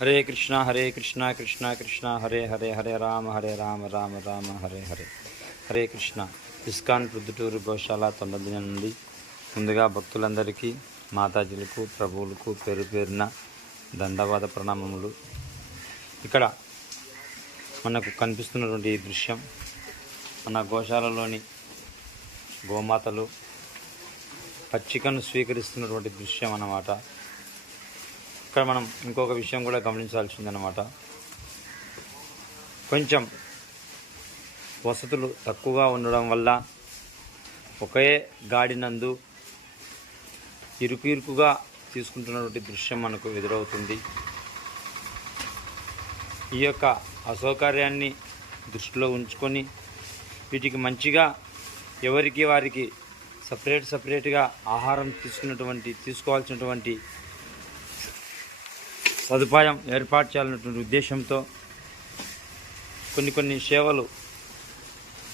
Hare Krishna Hare Krishna Krishna Krishna Hare Hare Hare Rama Hare Rama Rama Rama Hare Hare. Hare Krishna. ISKCON Proddatur గోశాల తొండదిన నుండి ముందుగా భక్తులందరికీ మాతాజీలకు ప్రభువులకు పేరు పేరున దండవాద ప్రణామములు. ఇక్కడ మనకు కనిపిస్తున్నటువంటి ఈ దృశ్యం మన గోశాలలోని గోమాతలు పచ్చికను స్వీకరిస్తున్నటువంటి దృశ్యం అన్నమాట. ఇక్కడ మనం ఇంకొక విషయం కూడా గమనించాల్సిందనమాట కొంచెం వసతులు తక్కువగా ఉండడం వల్ల ఒకే గాడినందు ఇరుకు ఇరుకుగా తీసుకుంటున్నటువంటి దృశ్యం మనకు ఎదురవుతుంది. ఈ యొక్క అసౌకర్యాన్ని దృష్టిలో ఉంచుకొని వీటికి మంచిగా ఎవరికి వారికి సపరేట్ సపరేట్గా ఆహారం తీసుకున్నటువంటి తీసుకోవాల్సినటువంటి సదుపాయం ఏర్పాటు చేయాలన్నటువంటి ఉద్దేశంతో కొన్ని కొన్ని సేవలు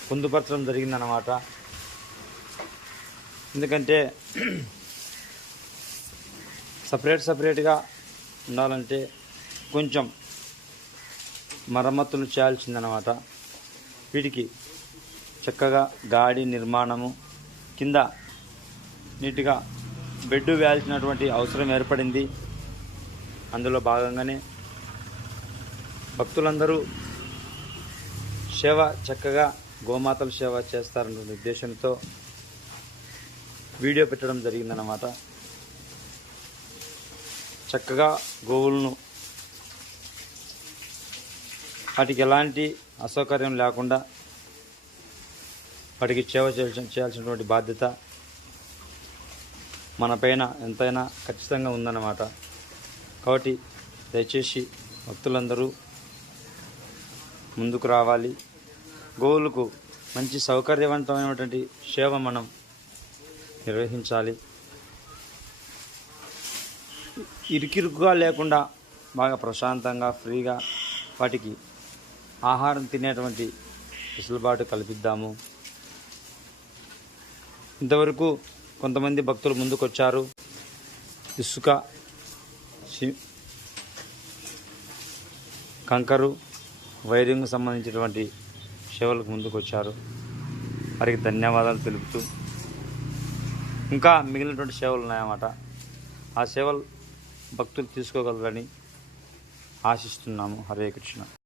పొందుపరచడం జరిగిందన్నమాట. ఎందుకంటే సపరేట్ సపరేట్గా ఉండాలంటే కొంచెం మరమ్మతులు చేయాల్సిందనమాట వీటికి చక్కగా గాడి నిర్మాణము కింద నీట్గా బెడ్ వేయాల్సినటువంటి అవసరం ఏర్పడింది. అందులో భాగంగానే భక్తులందరూ సేవ చక్కగా గోమాతల సేవ చేస్తారన్న ఉద్దేశంతో వీడియో పెట్టడం జరిగిందన్నమాట. చక్కగా గోవులను వాటికి ఎలాంటి అసౌకర్యం లేకుండా వాటికి సేవ చేయాల్సిన చేయాల్సినటువంటి బాధ్యత మన పైన ఎంతైనా ఖచ్చితంగా ఉందన్నమాట. కాబట్టి దయచేసి భక్తులందరూ ముందుకు రావాలి. గోవులకు మంచి సౌకర్యవంతమైనటువంటి సేవ మనం నిర్వహించాలి. ఇరుకిరుకుగా లేకుండా బాగా ప్రశాంతంగా ఫ్రీగా వాటికి ఆహారం తినేటువంటి వెసులుబాటు కల్పిద్దాము. ఇంతవరకు కొంతమంది భక్తులు ముందుకొచ్చారు. ఇసుక కంకరు వైరింగ్ సంబంధించినటువంటి సేవలకు ముందుకు వచ్చారు వారికి ధన్యవాదాలు తెలుపుతూ ఇంకా మిగిలినటువంటి సేవలు ఉన్నాయన్నమాట. ఆ సేవలు భక్తులు తీసుకోగలరని ఆశిస్తున్నాము. హరే కృష్ణ.